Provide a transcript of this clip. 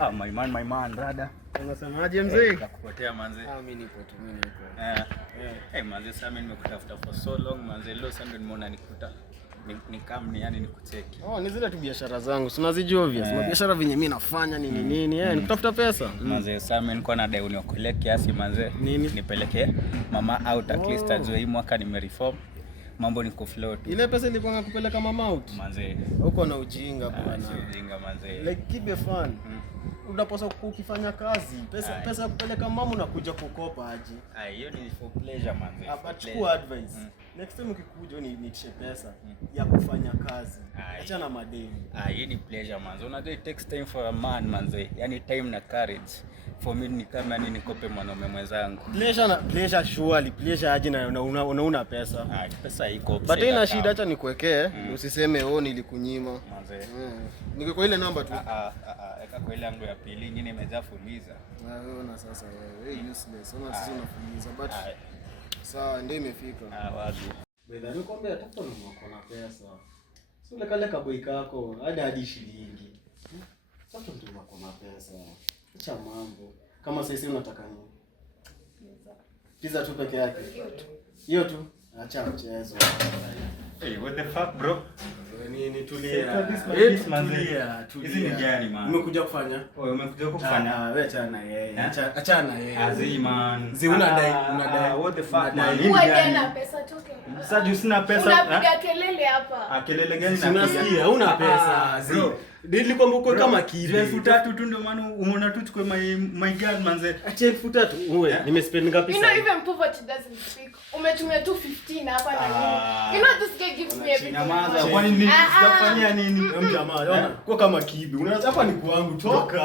My man, brother. Unasemaje mzee? Nakupotea manze. Mimi nipo tu, mimi nipo. Manze, sasa mimi nimekutafuta for so long manze. Leo sasa ndio nimeona nikuta. Yani nikucheki. Ni zile tu biashara zangu. Si unazijua obvious. Biashara venye mimi nafanya nini nikutafuta pesa. Manze, sasa mimi nilikuwa na dai uniokolee kiasi manze. Nipeleke mama out at least ajue hii mwaka nimereform. Mambo ni kufloat. Ile pesa ilikuwa kupeleka mama out. Manze. Huko na ujinga bwana. Ujinga manze. Like keep it fun. Unaposa ukifanya kazi, pesa ya kupeleka mama unakuja kukopa aje. Hiyo ni for pleasure manze. But chukua advice. Next time ukikuja niitishe pesa ya kufanya kazi. Acha na madeni. Hiyo ni pleasure manze. Unajua it takes time for a man manze. Yani time na courage. For me ni kama nikope mwanaume mwenzangu. Pleasure surely, pleasure aje na unauna pesa. Pesa iko. But ina shida, acha nikuwekee, usiseme nilikunyima. Manze. Ningekuwa ile namba tu. Eka kwa ile yangu ya pili nyingine imejaa fuliza. Unaona sasa wewe useless. Unaona sisi unafuliza but sawa ndio imefika. Wapi. Beda nikwambia atakuwa na mko na pesa. Sio kale kaboi kako hadi shilingi. Sasa ndio mko na pesa. Acha mambo. Kama sasa unataka nini? Pizza tu peke yake. Hiyo tu. Acha mchezo. Hey, what the fuck bro? Nini tulia. Hizi ni gani man? Umekuja kufanya? Umekuja kufanya. Wewe achana na yeye. Achana na yeye. Azi man. Unadai. What the fuck man? Wewe na pesa toke. Sasa juu sina pesa. Unapiga kelele hapa. Kelele gani na unasikia? Huna pesa. Bro. Ndio kwamba kama kibe. 3,000 tu ndio maana umeona tu chukue my girl manze. Acha 3,000. Wewe nimespend ngapi sasa? You know even poverty doesn't speak. Umetumia tu 15 hapa na nini? You know this guy gives me everything. Nyamaza. Kwani nini? Sikufanyia nini? Jamaa, unaona? Kwa kama kibe. Unaanza hapa ni kwangu toka.